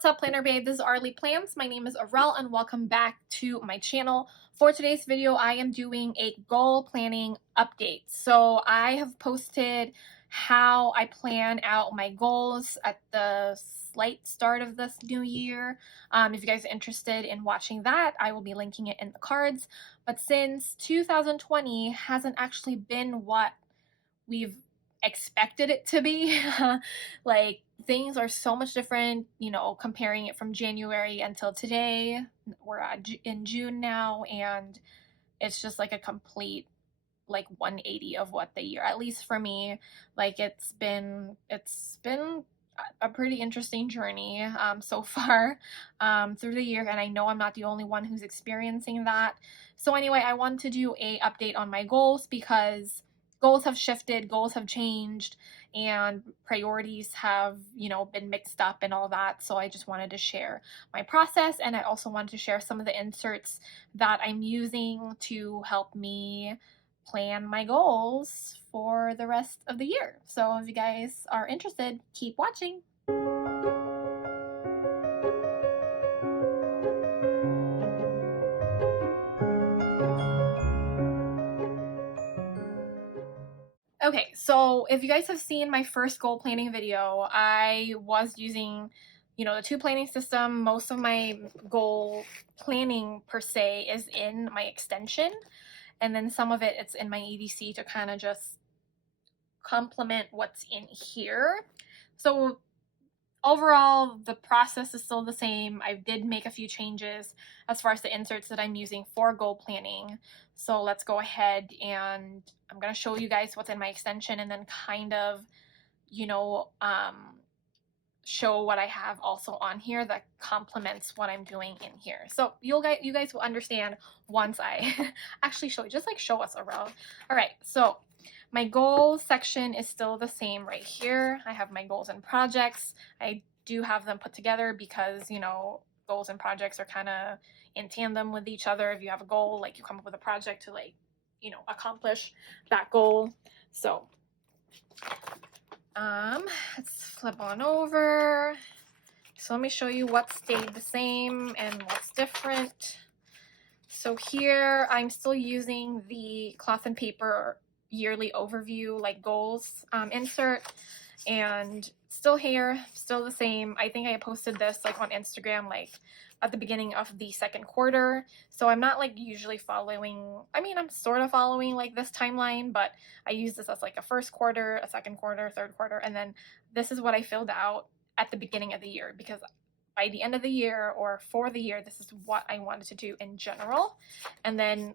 What's up, Planner Babe? This is Arlie Plans. My name is Arel and welcome back to my channel. For today's video, I am doing a goal planning update. So I have posted how I plan out my goals at the slight start of this new year. If you guys are interested in watching that, I will be linking it in the cards. But since 2020 hasn't actually been what we've expected it to be, like things are so much different, comparing it from January until today. We're in June now, and it's just like a complete like 180 of what the year, at least for me, like it's been a pretty interesting journey so far through the year, and I know I'm not the only one who's experiencing that. So anyway, I want to do a update on my goals because goals have shifted, goals have changed, and priorities have, been mixed up and all that. So I just wanted to share my process, and I also wanted to share some of the inserts that I'm using to help me plan my goals for the rest of the year. So if you guys are interested, keep watching. Okay, so if you guys have seen my first goal planning video, I was using, the two planning system. Most of my goal planning per se is in my extension, and then some of it's in my EDC to kind of just complement what's in here. So overall, the process is still the same. I did make a few changes as far as the inserts that I'm using for goal planning. So let's go ahead and I'm going to show you guys what's in my extension, and then kind of, you know, um, show what I have also on here that complements what I'm doing in here. So you guys will understand once I actually show you, just like show us around. All right, so my goals section is still the same right here. I have my goals and projects. I do have them put together because, goals and projects are kind of in tandem with each other. If you have a goal, like you come up with a project to accomplish that goal. So let's flip on over. So let me show you what stayed the same and what's different. So here I'm still using the cloth and paper yearly overview, like goals insert, and still here, still the same. I think I posted this like on Instagram, like at the beginning of the second quarter. So I'm not like usually following, I'm sort of following like this timeline, but I use this as like a first quarter, a second quarter, third quarter, and then this is what I filled out at the beginning of the year, because by the end of the year or for the year, this is what I wanted to do in general, and then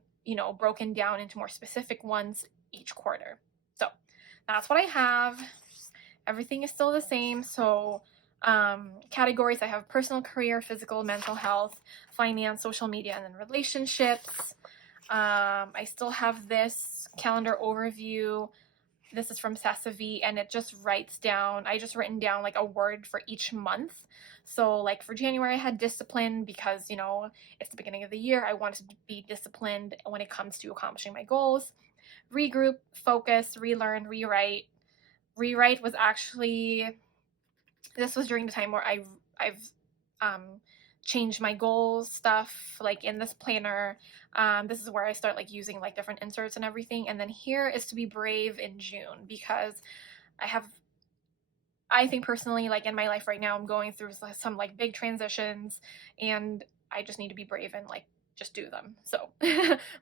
broken down into more specific ones each quarter. So that's what I have. Everything is still the same. So categories, I have personal, career, physical, mental health, finance, social media, and then relationships. I still have this calendar overview. This is from Sasavi, and it just writes down, I just written down like a word for each month. So like for January, I had discipline because, it's the beginning of the year. I wanted to be disciplined when it comes to accomplishing my goals. Regroup, focus, relearn, rewrite. Rewrite was actually, this was during the time where I've changed my goals stuff like in this planner. This is where I start like using like different inserts and everything. And then here is to be brave in June, because I think personally, like in my life right now, I'm going through some like big transitions, and I just need to be brave and like just do them. So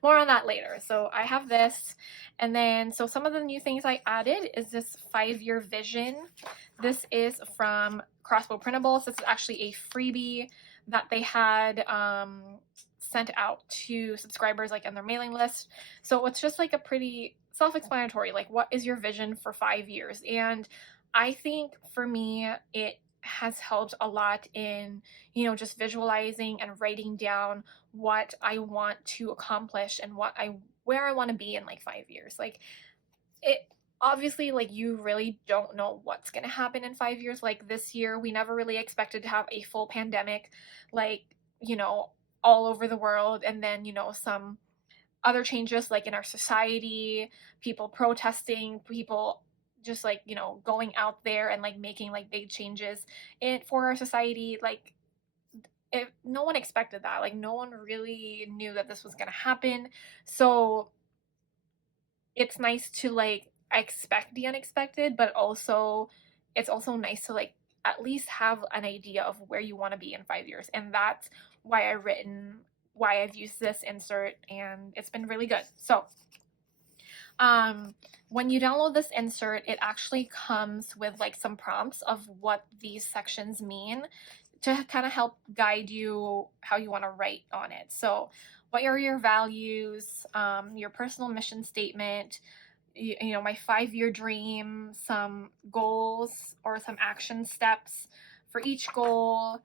more on that later. So I have this, and then so some of the new things I added is this 5-year vision. This is from Crossbow Printables. This is actually a freebie that they had sent out to subscribers like in their mailing list. So it's just like a pretty self-explanatory, like what is your vision for 5 years? And I think for me, it has helped a lot in, just visualizing and writing down what I want to accomplish and where I want to be in like 5 years. Like it obviously, like you really don't know what's going to happen in 5 years. Like this year, we never really expected to have a full pandemic, like, all over the world. And then, some other changes like in our society, people protesting, people just like, you know, going out there and like making like big changes in for our society. Like no one expected that. Like no one really knew that this was gonna happen. So it's nice to like expect the unexpected, but also it's also nice to like at least have an idea of where you want to be in 5 years. And that's why I've used this insert, and it's been really good. So when you download this insert, it actually comes with like some prompts of what these sections mean to kind of help guide you how you want to write on it. So what are your values, your personal mission statement, you know, my 5-year dream, some goals or some action steps for each goal,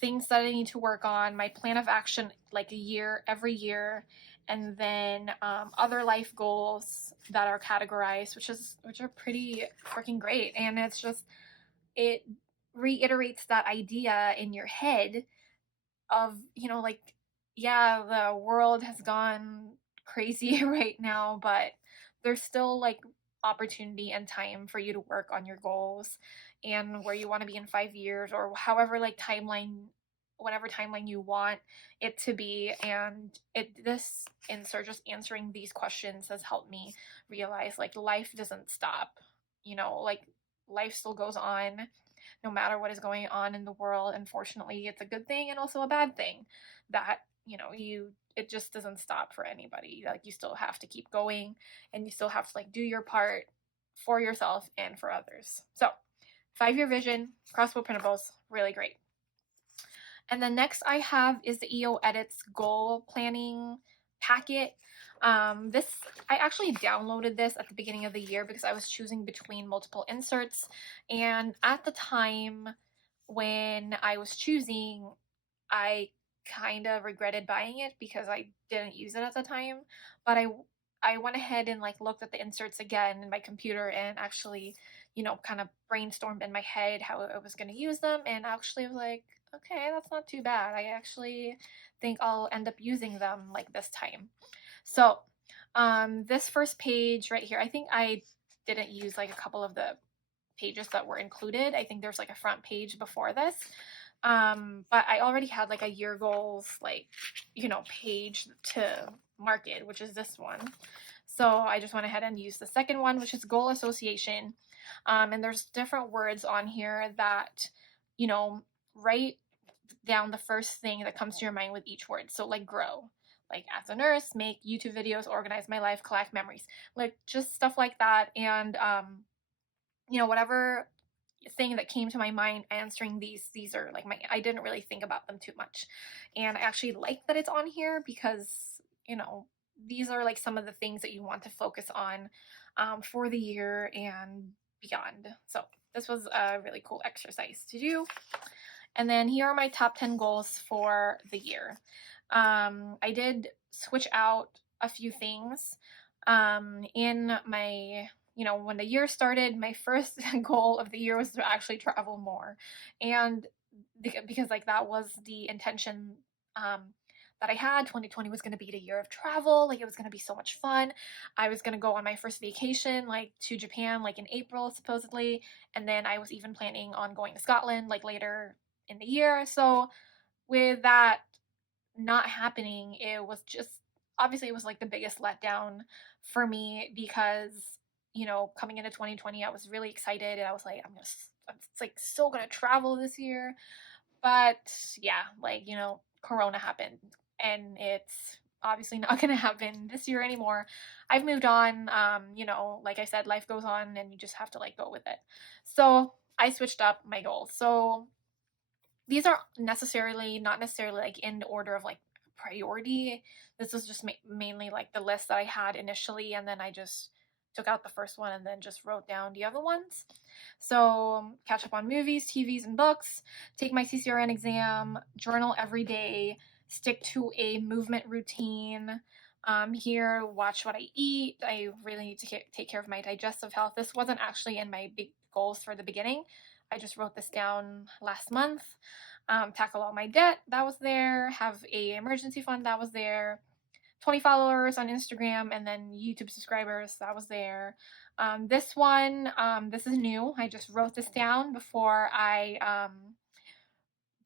things that I need to work on, my plan of action like a year, every year, and then other life goals that are categorized, which are pretty freaking great. And it's just, it reiterates that idea in your head of, you know, like, yeah, the world has gone crazy right now, but there's still like opportunity and time for you to work on your goals and where you want to be in 5 years, or however like timeline, whatever timeline you want it to be. And this insert, just answering these questions, has helped me realize like life doesn't stop, you know, like life still goes on no matter what is going on in the world. Unfortunately, it's a good thing and also a bad thing that, you know, it just doesn't stop for anybody. Like you still have to keep going, and you still have to like do your part for yourself and for others. So 5-year vision, Crossbow Printables, really great. And then next I have is the EO Edits goal planning packet. This, I actually downloaded this at the beginning of the year because I was choosing between multiple inserts, and at the time when I was choosing, I kind of regretted buying it because I didn't use it at the time. But I went ahead and like looked at the inserts again in my computer and actually, you know, kind of brainstormed in my head how I was going to use them, and actually was like, okay, that's not too bad. I actually think I'll end up using them like this time. So this first page right here, I think I didn't use like a couple of the pages that were included. I think there's like a front page before this. But I already had like a year goals, like, you know, page to market, which is this one. So I just went ahead and used the second one, which is goal association. And there's different words on here that, you know, write down the first thing that comes to your mind with each word. So like grow, like as a nurse, make YouTube videos, organize my life, collect memories, like just stuff like that. And you know, whatever thing that came to my mind answering these are like my, I didn't really think about them too much, and I actually like that it's on here because, you know, these are like some of the things that you want to focus on for the year and beyond. So this was a really cool exercise to do. And then here are my top 10 goals for the year. I did switch out a few things in my, you know, when the year started, my first goal of the year was to actually travel more. And because like that was the intention that I had. 2020 was going to be the year of travel. Like it was going to be so much fun. I was going to go on my first vacation, like to Japan, like in April, supposedly. And then I was even planning on going to Scotland, like later in the year. So with that not happening, it was just, obviously it was like the biggest letdown for me because, you know, coming into 2020, I was really excited and I was like, I'm like so gonna travel this year. But yeah, like, you know, Corona happened and it's obviously not gonna happen this year anymore. I've moved on. You know, like I said, life goes on and you just have to like go with it. So I switched up my goals. So these are not necessarily like in order of like priority. This was just mainly like the list that I had initially, and then I just took out the first one and then just wrote down the other ones. So catch up on movies, TVs, and books, take my CCRN exam, journal every day, stick to a movement routine. Here, watch what I eat. I really need to take care of my digestive health. This wasn't actually in my big goals for the beginning. I just wrote this down last month. Tackle all my debt, that was there. Have a emergency fund, that was there. 20 followers on Instagram, and then YouTube subscribers, that was there. This one, this is new. I just wrote this down before I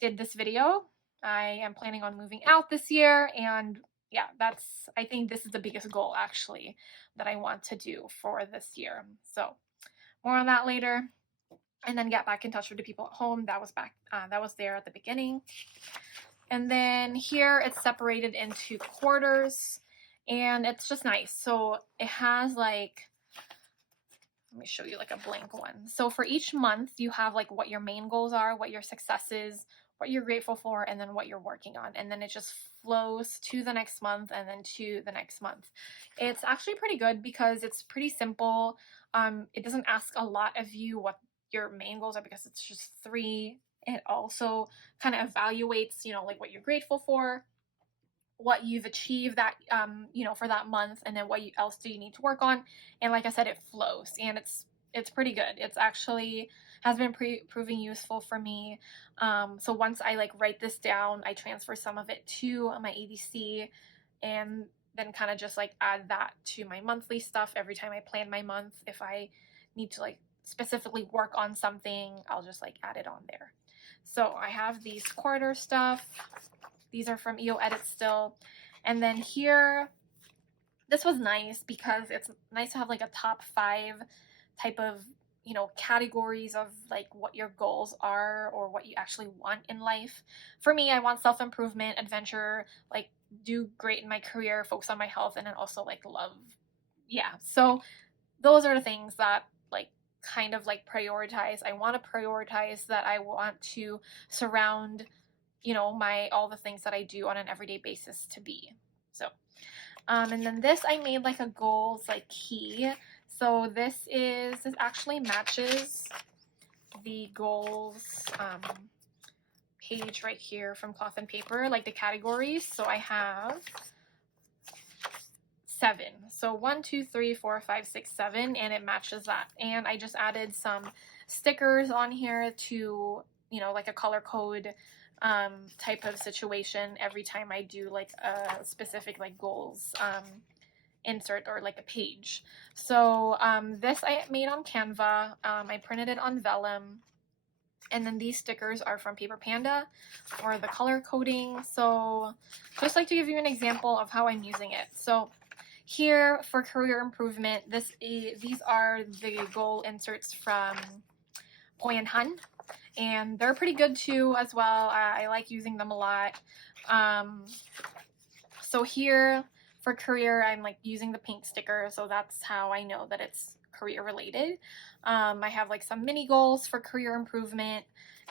did this video. I am planning on moving out this year, and yeah, I think this is the biggest goal actually that I want to do for this year. So more on that later. And then get back in touch with the people at home. That was there at the beginning. And then here it's separated into quarters, and it's just nice. So it has like, let me show you like a blank one. So for each month, you have like what your main goals are, what your successes, what you're grateful for, and then what you're working on. And then it just flows to the next month and then to the next month. It's actually pretty good because it's pretty simple. It doesn't ask a lot of you what your main goals are because it's just 3. It also kind of evaluates, like what you're grateful for, what you've achieved that for that month, and then what else do you need to work on. And like I said, it flows, and it's pretty good. It's actually has been proving useful for me. So once I like write this down, I transfer some of it to my ADC, and then kind of just like add that to my monthly stuff every time I plan my month. If I need to like specifically work on something, I'll just like add it on there. So I have these quarter stuff. These are from EO Edit still. And then here, this was nice because it's nice to have like a top 5 type of, categories of like what your goals are or what you actually want in life. For me, I want self-improvement, adventure, like do great in my career, focus on my health, and then also like love. Yeah. So those are the things that like kind of like prioritize. I want to prioritize that. I want to surround all the things that I do on an everyday basis to be. So and then this I made like a goals like key. So this actually matches the goals page right here from Cloth and Paper, like the categories. So I have 7. So 1, 2, 3, 4, 5, 6, 7, and it matches that. And I just added some stickers on here to, like a color code type of situation every time I do like a specific like goals insert or like a page. So this I made on Canva. I printed it on vellum. And then these stickers are from Paper Panda for the color coding. So just like to give you an example of how I'm using it. So here for career improvement, these are the goal inserts from Poi and Hun, and they're pretty good too as well. I like using them a lot. So here for career, I'm like using the pink sticker, so that's how I know that it's career related. I have like some mini goals for career improvement,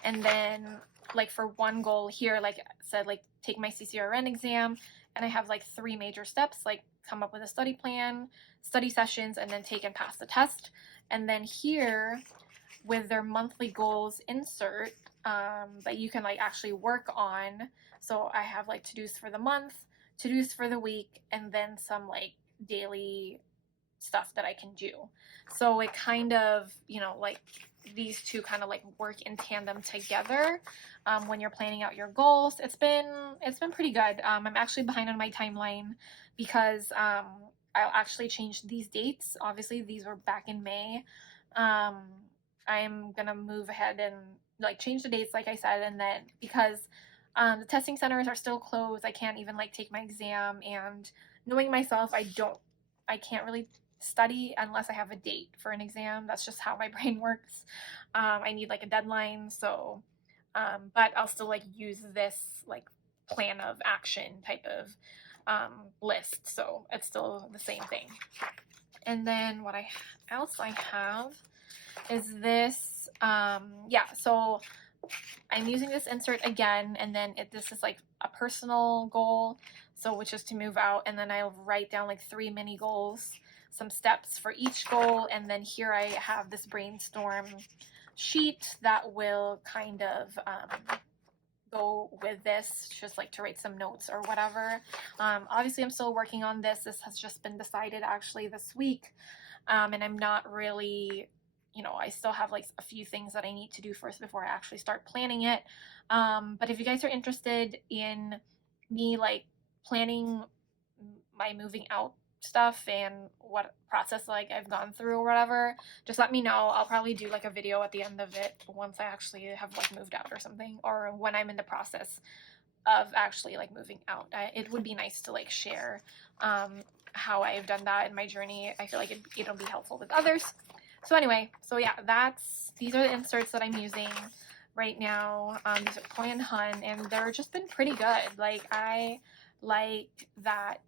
and then like for one goal here, like I said, like take my CCRN exam, and I have like 3 major steps, like come up with a study plan, study sessions, and then take and pass the test. And then here with their monthly goals insert that you can like actually work on. So I have like to-dos for the month, to-dos for the week, and then some like daily stuff that I can do. So it kind of, like these two kind of like work in tandem together when you're planning out your goals. It's been pretty good. I'm actually behind on my timeline because I'll actually change these dates. Obviously, these were back in May. I'm gonna move ahead and like change the dates, like I said, and then because the testing centers are still closed, I can't even like take my exam. And knowing myself, I can't really study unless I have a date for an exam. That's just how my brain works. I need like a deadline. So, but I'll still like use this like plan of action type of list. So it's still the same thing. And then what else I have is this, so I'm using this insert again, and then this is like a personal goal, so which is to move out, and then I'll write down like 3 mini goals, some steps for each goal, and then here I have this brainstorm sheet that will kind of go with this, just like to write some notes or whatever. Obviously I'm still working on this. This has just been decided actually this week, and I'm not really, I still have like a few things that I need to do first before I actually start planning it. But if you guys are interested in me like planning my moving out stuff and what process like I've gone through or whatever, just let me know. I'll probably do like a video at the end of it once I actually have like moved out or something, or when I'm in the process of actually like moving out. It would be nice to like share how I've done that in my journey. I feel like it'll be helpful with others. So anyway, so yeah, these are the inserts that I'm using right now. These are Poi and Hun, and they're just been pretty good. Like, I like that,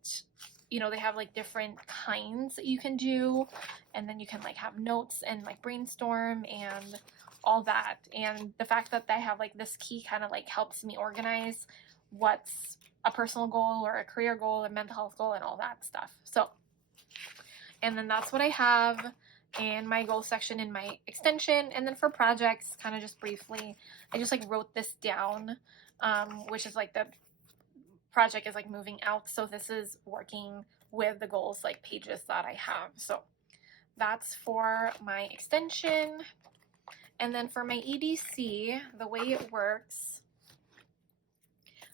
you know, they have like different kinds that you can do, and then you can like have notes and like brainstorm and all that. And the fact that they have like this key kind of like helps me organize what's a personal goal or a career goal, a mental health goal, and all that stuff. So, and then that's what I have in my goal section in my extension. And then for projects, kind of just briefly, I just like wrote this down, which is like the project is like moving out. So this is working with the goals like pages that I have. So that's for my extension. And then for my EDC, the way it works,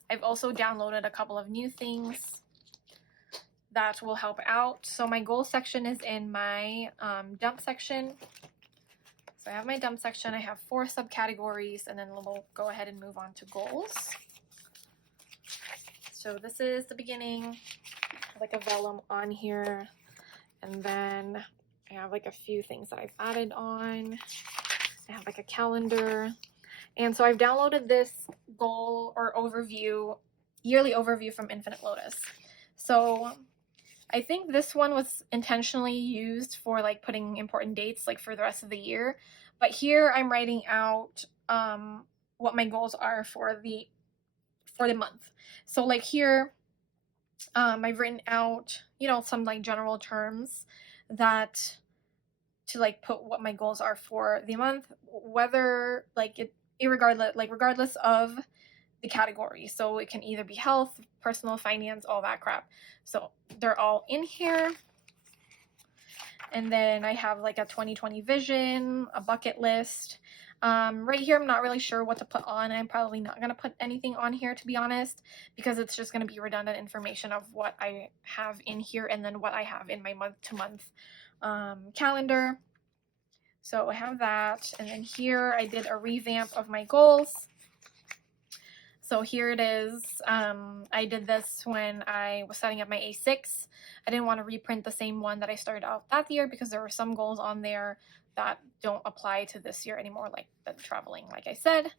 I've also downloaded a couple of new things that will help out. So my goal section is in my dump section. So I have my dump section. I have 4 subcategories, and then we'll go ahead and move on to goals. So this is the beginning, like a vellum on here, and then I have like a few things that I've added on. I have like a calendar. And so I've downloaded this goal or overview, yearly overview from Infinite Lotus. So I think this one was intentionally used for like putting important dates like for the rest of the year. But here I'm writing out what my goals are for the month. So like here, I've written out, you know, some like general terms that to like put what my goals are for the month, whether like regardless of the category. So it can either be health, personal, finance, all that crap. So they're all in here. And then I have like a 2020 vision, a bucket list. Right here, I'm not really sure what to put on. I'm probably not going to put anything on here, to be honest, because it's just going to be redundant information of what I have in here and then what I have in my month-to-month calendar. So I have that. And then here I did a revamp of my goals. So here it is. I did this when I was setting up my A6. I didn't want to reprint the same one that I started out that year because there were some goals on there that don't apply to this year anymore, like the traveling, like I said.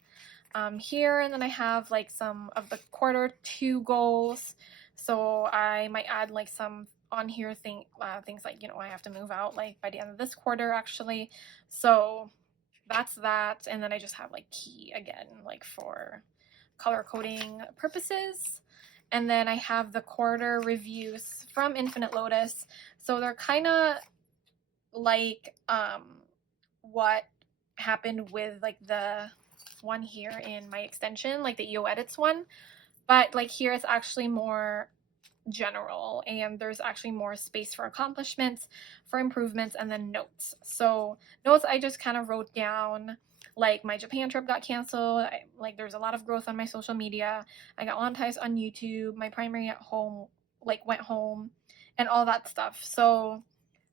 Here, and then I have like some of the Q2 goals. So I might add like some on here things like, you know, I have to move out like by the end of this quarter actually. So that's that. And then I just have like key again, like for color coding purposes. And then I have the quarter reviews from Infinite Lotus. So they're kind of like what happened with like the one here in my extension, like the EO Edits one. But like here it's actually more general, and there's actually more space for accomplishments, for improvements, and then notes. So notes, I just kind of wrote down like my Japan trip got canceled. Like there's a lot of growth on my social media. I got monetized on YouTube. My primary at home like went home and all that stuff. So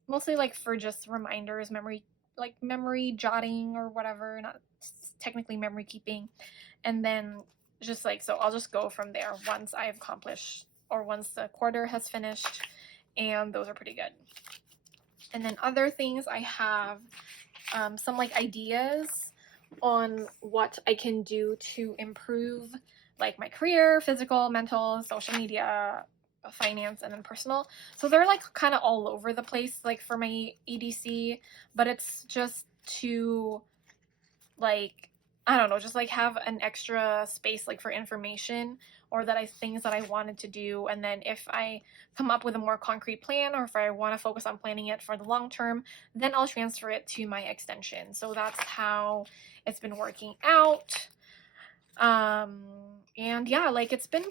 mostly like for just reminders, memory jotting or whatever, not technically memory keeping. And then just like, so I'll just go from there once I've accomplished or once the quarter has finished, and those are pretty good. And then other things, I have some like ideas on what I can do to improve like my career, physical, mental, social media, finance, and then personal. So they're like kind of all over the place like for my EDC, but it's just to like, I don't know, just like have an extra space like for information, or that things that I wanted to do. And then if I come up with a more concrete plan, or if I want to focus on planning it for the long term, then I'll transfer it to my extension. So that's how it's been working out. And yeah, like it's been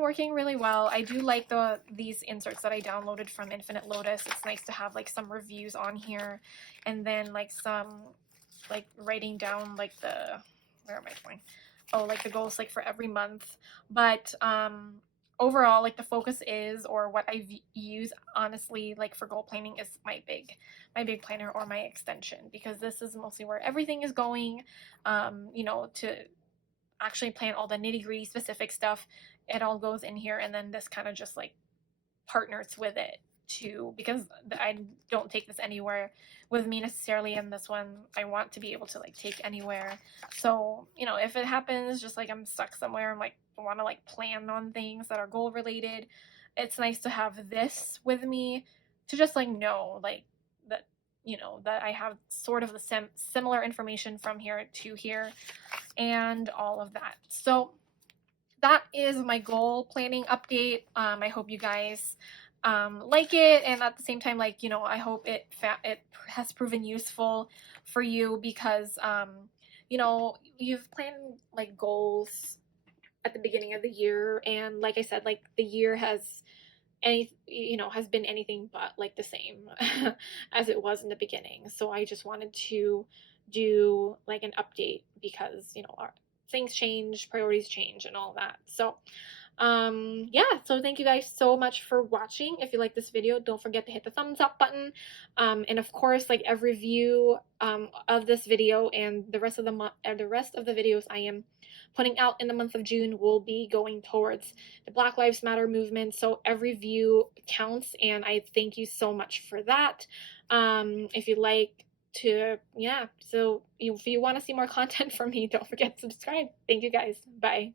working really well. I do like these inserts that I downloaded from Infinite Lotus. It's nice to have like some reviews on here, and then like some like writing down like where am I going? Oh, like the goals like for every month. But overall, like the focus is, or what I use honestly, like for goal planning, is my big planner or my extension, because this is mostly where everything is going. You know, to actually plan all the nitty gritty specific stuff, it all goes in here, and then this kind of just like partners with it too, because I don't take this anywhere with me necessarily, and this one I want to be able to like take anywhere. So, you know, if it happens just like I'm stuck somewhere and like want to like plan on things that are goal related, it's nice to have this with me to just like know like that, you know, that I have sort of the similar information from here to here and all of that. So that is my goal planning update. I hope you guys like it, and at the same time, like, you know, I hope it has proven useful for you, because you know, you've planned like goals at the beginning of the year, and like I said, like the year has been anything but like the same as it was in the beginning. So I just wanted to do like an update, because, you know, things change, priorities change, and all that. So yeah, so thank you guys so much for watching. If you like this video, don't forget to hit the thumbs up button, and of course, like every review of this video and the rest of the videos I am putting out in the month of June will be going towards the Black Lives Matter movement. So every view counts, and I thank you so much for that. If you like to, yeah, so if you want to see more content from me, don't forget to subscribe. Thank you guys. Bye.